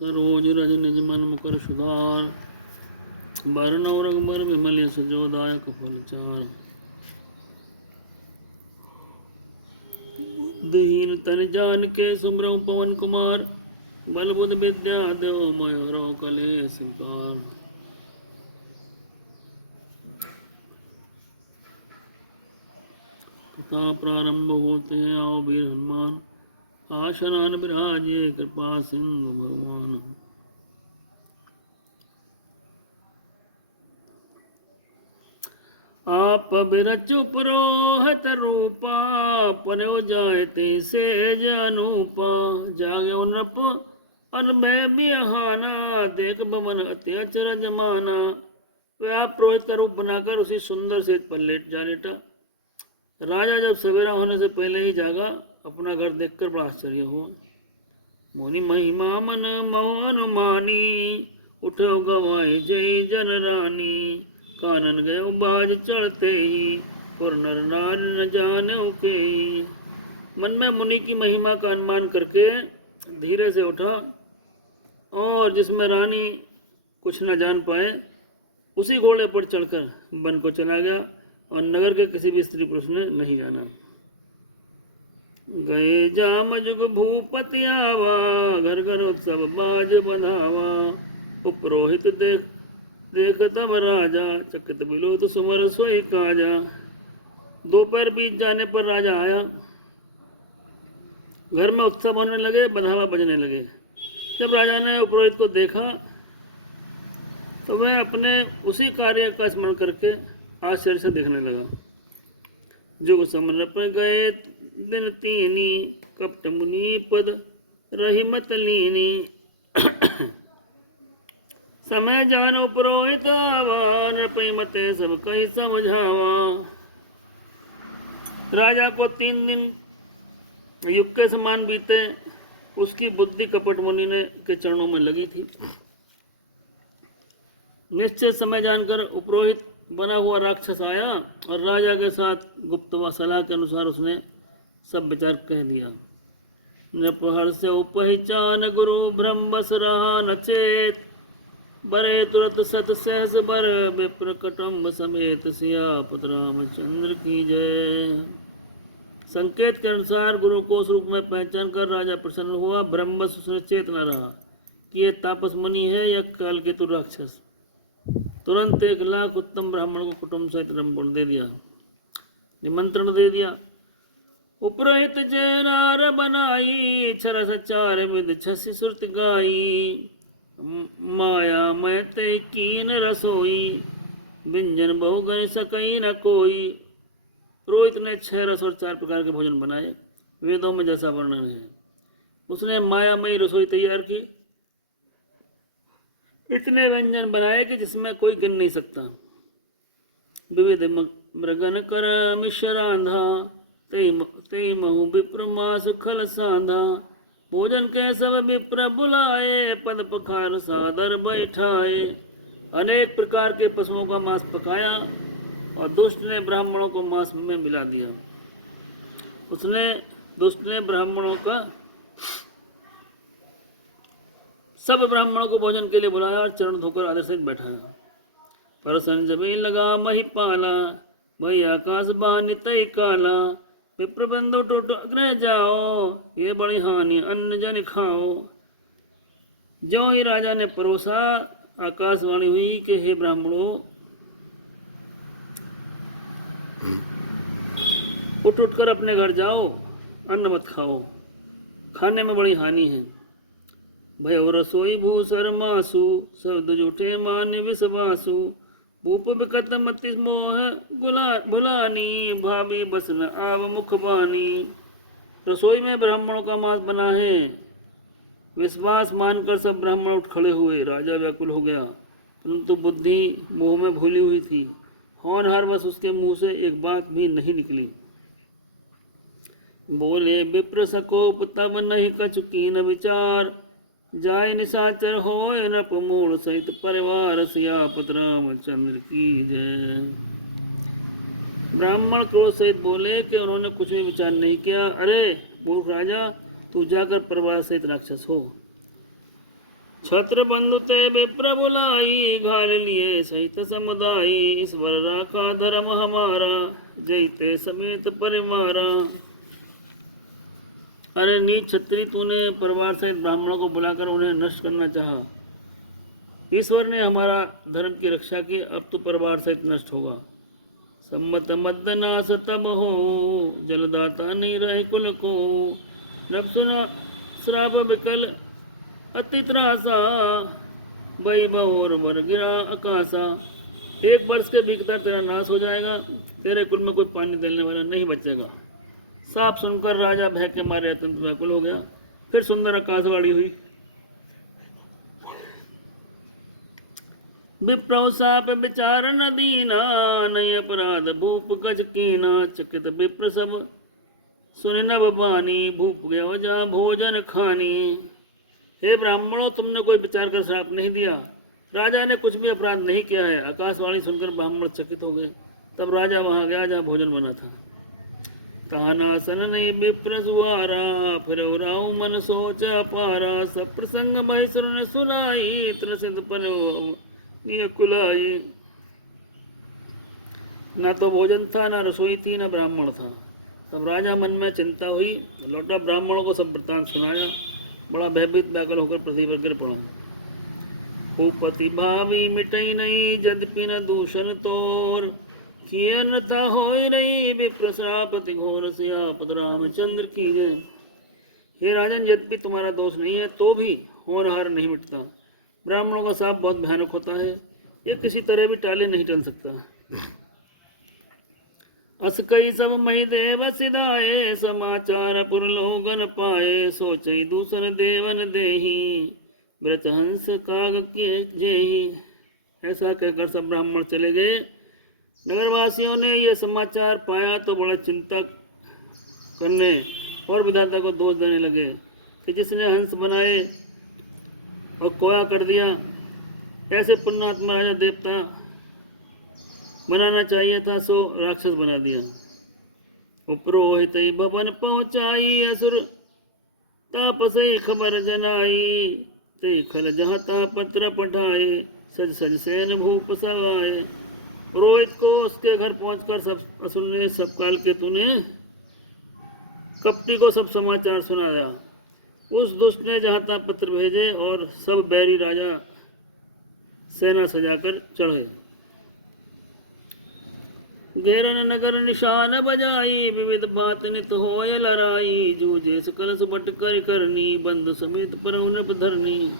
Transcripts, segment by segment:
सरोज रज निज मन मुकर सुधार, बरन और अकबर विमल यश जोदायक फल चार। बुद्धिहीन तन जान के सुमरौ पवन कुमार, बल बुद्ध विद्या देव मयो कलेश विकार। कथा प्रारंभ होते हैं आओ वीर हनुमान, आशनान विराजे कृपा सिंधु भगवान। आप बिरचु पुरोहित रूपा, पर्यो जायते सेज अनूपा। जागे नृप अनभय बिहाना, देख भवन अति अचर जमाना। वे आप पुरोहित का रूप बनाकर उसी सुंदर सेज पर जा लेटा। राजा जब सवेरा होने से पहले ही जागा, अपना घर देखकर बड़ा आश्चर्य हुआ। मुनि महिमा मन मोह अनुमानी, उठो गवाए जय जन रानी। कानन गयो बाज चढ़ते ही, और नर नार न जाने के। मन में मुनि की महिमा का अनुमान करके धीरे से उठा, और जिसमें रानी कुछ न जान पाए उसी घोड़े पर चढ़कर वन को चला गया, और नगर के किसी भी स्त्री पुरुष ने नहीं जाना। गए जाम जुग भूपति आवा, घर घर उत्सव बाज बंधावा। उपरोहित देख तब राजा, चकित बिलोत सुमर सोई काजा। दोपहर बीत जाने पर राजा आया, घर में उत्सव होने लगे, बंधावा बजने लगे। जब राजा ने उपरोहित को देखा तो वह अपने उसी कार्य का स्मरण करके आश्चर्य से देखने लगा। जुग समर पर गए दिन तीनी, कपट मुनि पद रही मत लीनी। समय जानो पुरोहित आवा, नृपति मते सब कही समझावा। राजा को 3 दिन युग के समान बीते, उसकी बुद्धि कपट मुनि ने के चरणों में लगी थी। निश्चित समय जानकर उपरोहित बना हुआ राक्षस आया, और राजा के साथ गुप्त सलाह के अनुसार उसने सब विचार कह दिया। नृपहर से उपहिचान, गुरु ब्रह्म बस रहा न चेत। बरे तुरत सत सहस बर, विप्र कटम्ब समेत। सियापत रामचंद्र की जय। संकेत के अनुसार गुरु को उस रूप में पहचान कर राजा प्रसन्न हुआ। ब्रह्मवश उसने चेत न रहा कि ये तापस मुनि है या काल केतु राक्षस। तुरंत 1 लाख उत्तम ब्राह्मण को कुटुंब सहित रंगपुर दे दिया, निमंत्रण दे दिया। उपरोहित जयनार बनाई, छरस 4 विध 86 सुरत गाई। माया मैं ते कीन रसोई, व्यंजन बहु गण सकई न कोई। पुरोहित ने 6 रस और 4 प्रकार के भोजन बनाए, वेदों में जैसा वर्णन है। उसने मायामयी रसोई तैयार की, इतने व्यंजन बनाए कि जिसमें कोई गिन नहीं सकता। विविध मृगन कर मिश्रांधा, ते महु विप्र मास खल सांधा। भोजन के सब विप्र बुलाए, पद पखार सादर बैठाए। अनेक प्रकार के पशुओं का मांस पकाया, और दुष्ट ने ब्राह्मणों को मांस में मिला दिया। दुष्ट ने ब्राह्मणों का सब ब्राह्मणों को भोजन के लिए बुलाया, और चरण धोकर आदर से बैठाया। परसन जबी लगा मही पाला, वही आकाश बानी तय काला। विप्र बंधु टूट अग्रह जाओ, ये बड़ी हानि अन्न जन खाओ। जो ही राजा ने परोसा, आकाशवाणी हुई कि हे ब्राह्मणों, उठ कर अपने घर जाओ, अन्न मत खाओ, खाने में बड़ी हानि है। भयो रसोई भूसर मासु, शब्द जुटे मान विश्वासु। भूप विकट मति मोह भुलानी, भाभी बस न आव मुख बानी। रसोई में ब्राह्मणों का मांस बना है। विश्वास मानकर सब ब्राह्मण उठ खड़े हुए। राजा व्याकुल हो गया, परंतु बुद्धि मोह में भूली हुई थी। होनहार बस उसके मुंह से एक बात भी नहीं निकली। बोले विप्र सकोप तब नहीं कछु कीन विचार। जाय निशाचर होय नृप मूल सहित परिवार। सियापत रामचंद्र की जय। ब्राह्मण क्रोध सहित बोले कि उन्होंने कुछ भी विचार नहीं किया। अरे मूर्ख राजा, तू जाकर परिवार सहित राक्षस हो। छत्र बंधु ते विप्र बुलाई, घाल लिए सहित समुदाय, ईश्वर राखा धर्म हमारा, जयते समेत परिवारा। अरे नीच छत्री, तूने परिवार सहित ब्राह्मणों को बुलाकर उन्हें नष्ट करना चाहा। ईश्वर ने हमारा धर्म की रक्षा की, अब तो परिवार सहित नष्ट होगा। सम्मत मद्दनास तब हो, जलदाता नहीं रहे कुल को, नब सुना श्राप विकल अति त्रासा, बई बहोर वर गिरा आकाशा। एक वर्ष के भीतर तेरा नाश हो जाएगा, तेरे कुल में कोई पानी देने वाला नहीं बचेगा। साफ सुनकर राजा भय के मारे अत्यंत व्याकुल हो गया। फिर सुंदर आकाशवाणी हुई, विप्र साप विचार न दीना, नहीं अपराध भूप गज कीना, चकित विप्र सब सुन नभ बानी, भूप गया जहाँ भोजन खानी। हे ब्राह्मणों, तुमने कोई विचार कर श्राप नहीं दिया, राजा ने कुछ भी अपराध नहीं किया है। आकाशवाणी सुनकर ब्राह्मण चकित हो गए। तब राजा वहां गया जहाँ भोजन बना था। तानासन नहीं विप्र सुवारा, फिर उराऊ मन सोच अपारा, सब प्रसंग भय सुन सुनाई, त्रसित पर कुलाई। न तो भोजन था, न रसोई थी, न ब्राह्मण था। तब राजा मन में चिंता हुई, लौटा ब्राह्मणों को सब वृत्तांत सुनाया। बड़ा भयभीत व्याकुल होकर पृथ्वी पर गिर पड़ा। भूपति भावी मिटई नहीं, यद्यपि न दूषण तोर, किए न था होय रही, विप्र श्रापति घोर, सियापत रामचंद्र की जय। हे राजन, यद्यपि तुम्हारा दोष नहीं है तो भी होनहार नहीं मिटता। ब्राह्मणों का शाप बहुत भयानक होता है, ये किसी तरह भी टाले नहीं टल सकता। अस कई सब मही देव सिधाए, समाचार पुरलोगन पाए, सोचई दूसर देवन देही, व्रत हंस काग के जेही। ऐसा कहकर सब ब्राह्मण चले गए। नगरवासियों ने यह समाचार पाया तो बड़ा चिंता करने और विधाता को दोष देने लगे कि जिसने हंस बनाए और कोया कर दिया, ऐसे पुण्यात्मा राजा देवता बनाना चाहिए था, सो राक्षस बना दिया। उपरोहित भवन पहुंचाई, असुर तापसई खबर जनाई, ते खल जहाँ ता पत्र पठाए, सज सज सैन भूप सवाए। पुरोहित को उसके घर पहुंचकर सब असुर ने सब काल के तूने कपटी को सब समाचार सुनाया। उस दुष्ट ने जहाँ ता पत्र भेजे और सब बैरी राजा सेना सजाकर चढ़े। घेरन नगर निशान बजाई, विविध बात नित होय लड़ाई, जूझे सकल सुबट कर करनी, बंद समेत पर उन्हें धरनी।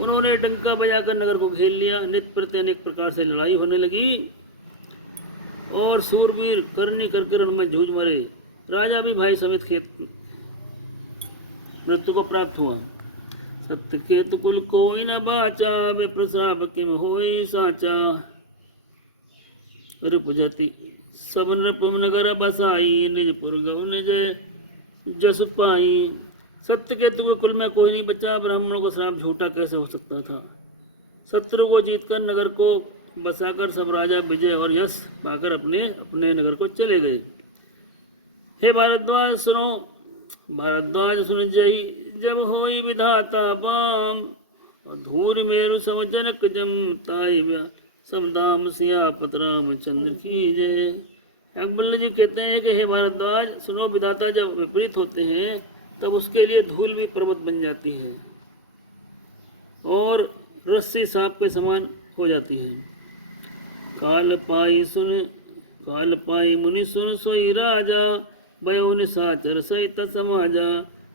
उन्होंने डंका बजाकर नगर को घेर लिया। नित्य प्रति अनेक प्रकार से लड़ाई होने लगी और सूरवीर करनी करके रण में जूझ मरे। राजा भी भाई समेत खेत मृत्यु को प्राप्त हुआ। सत्य केतु कुल कोई न बाचा, विप्र श्राप किम होई साचा। रिपुजति सब नृप नगर बसाई, निजपुर गौ निज जस पाई। सत्य केतु के कुल में कोई नहीं बचा। ब्राह्मणों का श्राप झूठा कैसे हो सकता था। शत्रु को जीतकर नगर को बसाकर सब राजा विजय और यश पाकर अपने अपने नगर को चले गए। हे भारद्वाज सुनो, भारद्वाज सुन जय, जब होई विधाता बाम, धूर मेरु सम जनक जम, ताई समदाम सियापत रामचंद्र की जय। अकबर जी कहते हैं कि हे भारद्वाज सुनो, विधाता जब विपरीत होते हैं तब उसके लिए धूल भी पर्वत बन जाती है और रस्सी सांप के समान हो जाती है। काल पाई मुनि सुन सोई राजा, भयो निशाचर सहित समाजा,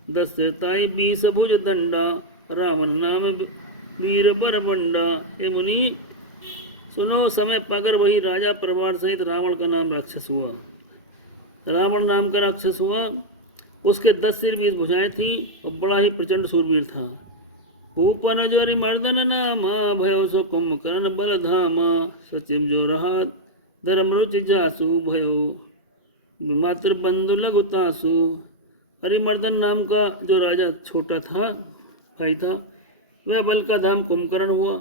दशरथाई 20 भुज दंडा, रामन नाम वीर बर बंडा। हे मुनि सुनो, समय पाकर वही राजा परिवार सहित रावण का नाम राक्षस हुआ। रावण नाम का राक्षस हुआ। उसके 10 सिर 20 भुजाएं थी और बड़ा ही प्रचंड सूरवीर था। भूपन जोरि मर्दन नामा, भयो सो कुंभकर्ण बल धामा, सचिव जो रहा धर्म रुचि जासु, भयो मात्र बंधु लघुतासु। हरिमर्दन नाम का जो राजा छोटा था भाई था, वह बल का धाम कुंभकर्ण हुआ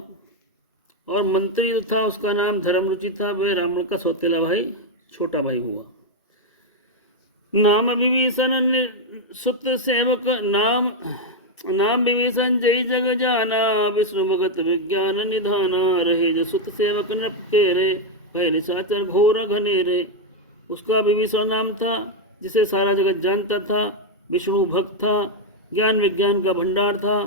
और मंत्री जो था उसका नाम धर्मरुचि था, वह रावण का सौतेला भाई छोटा भाई हुआ। नाम विभीषण सुत सेवक, नाम नाम विभीषण जय जग जाना, विष्णु भगत विज्ञान निधाना, रहे जो सुत सेवक नृप केरे, भय निशाचर घोर घनेरे। उसका विभीषण नाम था, जिसे सारा जगत जानता था। विष्णु भक्त था, ज्ञान विज्ञान का भंडार था।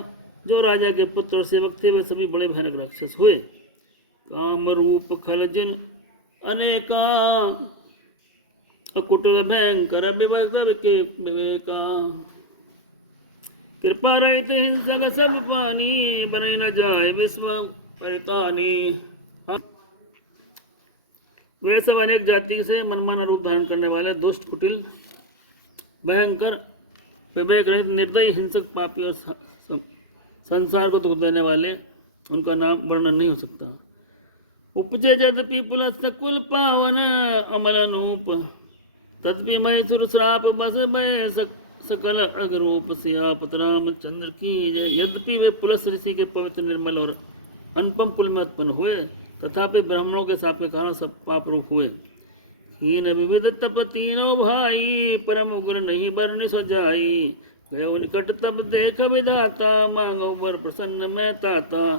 जो राजा के पुत्र और सेवक थे वे सभी बड़े भयानक राक्षस हुए। काम रूप खल जिन अनेका, अकुटिल भयंकर के विवेका। कृपा रहित हिंसक सब पानी, बने न जाए विश्व परितानी। वे सब अनेक जाति से मनमाना रूप धारण करने वाले दुष्ट, कुटिल, भयंकर, विवेक रहित, निर्दयी, हिंसक, पापी और संसार को दुख देने वाले, उनका नाम वर्णन नहीं हो सकता। उपजे यद्यपि पुलस्त कुल पावन, अमल अनूप तद्भि मैसुर श्राप बस भय सकल अगरूप। सियापत रामचंद्र की जय। यद्यपि वे पुलस्त ऋषि के पवित्र, निर्मल और अनुपम कुल में उत्पन्न हुए, तथापि ब्राह्मणों के शाप के कारण सब पाप रूप हुए। हीन विविध तप तीनों भाई, परम उग्र नहीं बरन सजाई। गयो निकट तब देख विधाता, मांगो वर प्रसन्न में ताता।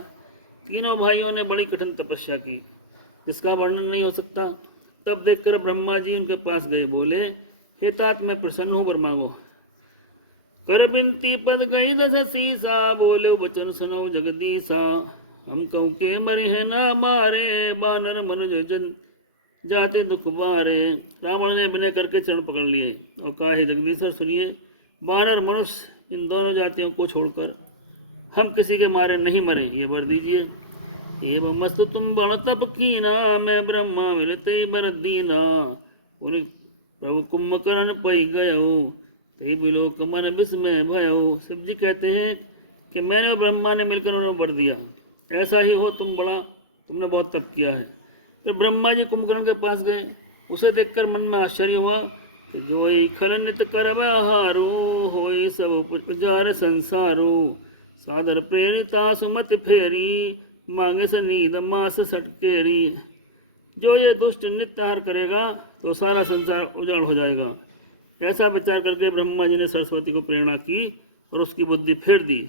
तीनों भाइयों ने बड़ी कठिन तपस्या की, जिसका वर्णन नहीं हो सकता। तब देखकर ब्रह्मा जी उनके पास गए, बोले, हे तात, मैं प्रसन्न हूँ, वर मांगो। कर बिनती पद गई दस सीसा, बोले वचन सुनो जगदीसा। हम कहूँ के मरे हैं ना मारे, बानर मनुज जन जाते दुख बारे। रावण ने विनय करके चरण पकड़ लिए और कहा, हे जगदीश्वर सुनिए, बानर मनुष्य इन दोनों जातियों को छोड़कर हम किसी के मारे नहीं मरे, ये वर दीजिए। एवं मस्त तुम बण तप कीना, मैं ब्रह्मा मिलते बर दीना। उन्हें प्रभु कुंभकर्ण पै गयो, ते बिलोक मन विस्मय भयो। शिव जी कहते हैं कि मैंने और ब्रह्मा ने मिलकर उन्हें वर दिया, ऐसा ही हो, तुमने बहुत तप किया है। फिर ब्रह्मा जी कुंभकर्ण के पास गए। उसे देखकर मन में आश्चर्य हुआ कि जोई खल नित करब हारो, होई सब उपजार संसारो। सादर प्रेरिता सुमत फेरी, मांगे से नींद मास सटकेरी। जो ये दुष्ट नित्य आहार करेगा तो सारा संसार उजाड़ हो जाएगा। ऐसा विचार करके ब्रह्मा जी ने सरस्वती को प्रेरणा की और उसकी बुद्धि फेर दी,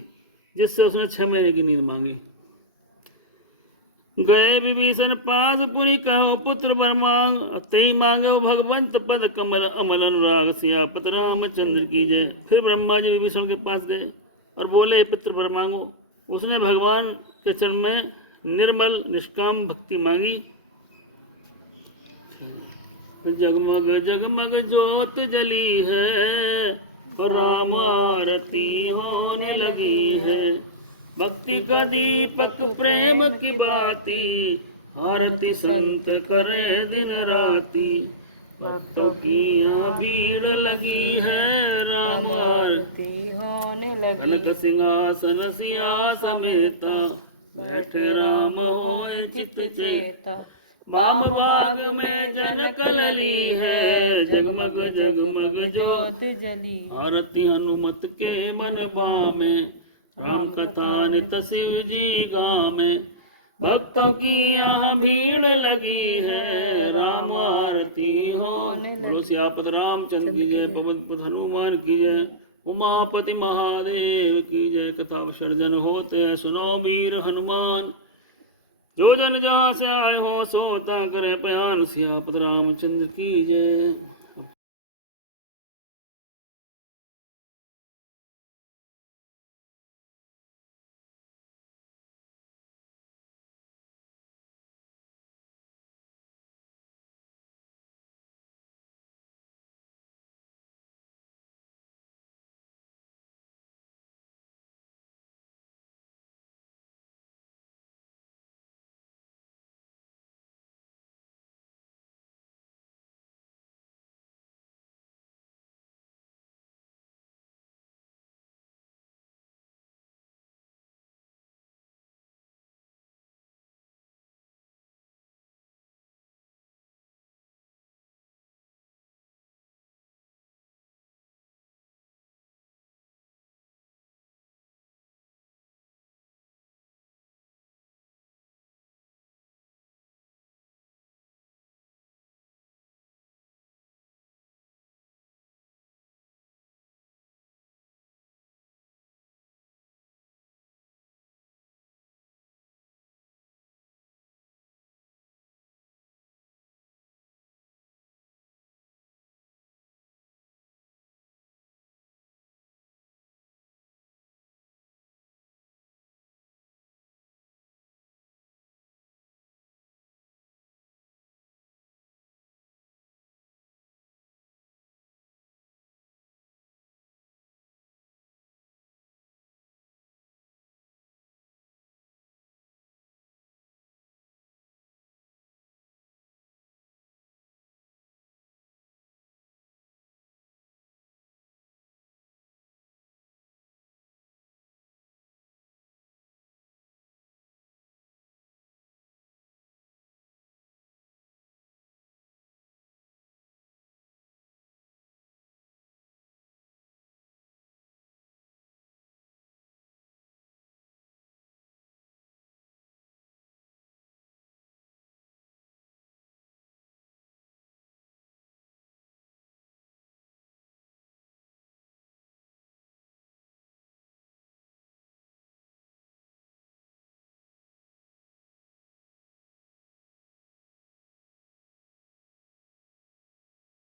जिससे उसने 6 महीने की नींद मांगी। गए विभीषण पास पुनि कहो पुत्र वर मांग, तई मांगो भगवंत पद कमल अमल अनुराग। सियापत रामचंद्र की जय। फिर ब्रह्मा जी विभीषण के पास गए और बोले, पुत्र वर मांगो। उसने भगवान के चरण में निर्मल निष्काम भक्ति मांगी। जगमग जगमग ज्योत जली है, और राम आरती होने लगी है। भक्ति का दीपक प्रेम की बाती, आरती संत करे दिन राती। भक्तों की यहाँ भीड़ लगी है, राम आरती होने लगी। कनक सिंहासन सिया समेता, बैठे राम होए चित चेता। वाम बाग में जनक लली है, जगमग जगमग ज्योत जली। आरती हनुमत के मन भामे, राम कथा नित शिव जी गामे। भक्तों की यहाँ भीड़ लगी है, राम आरती होने लगी। बोलो सियापत रामचंद्र की जय, पवन पुत्र हनुमान की जय, उमापति महादेव की जय। कथा विसर्जन होते हैं, सुनो वीर हनुमान। जो जन जहाँ से आए हो, सोता करे बयान। सियापत रामचंद्र की जय।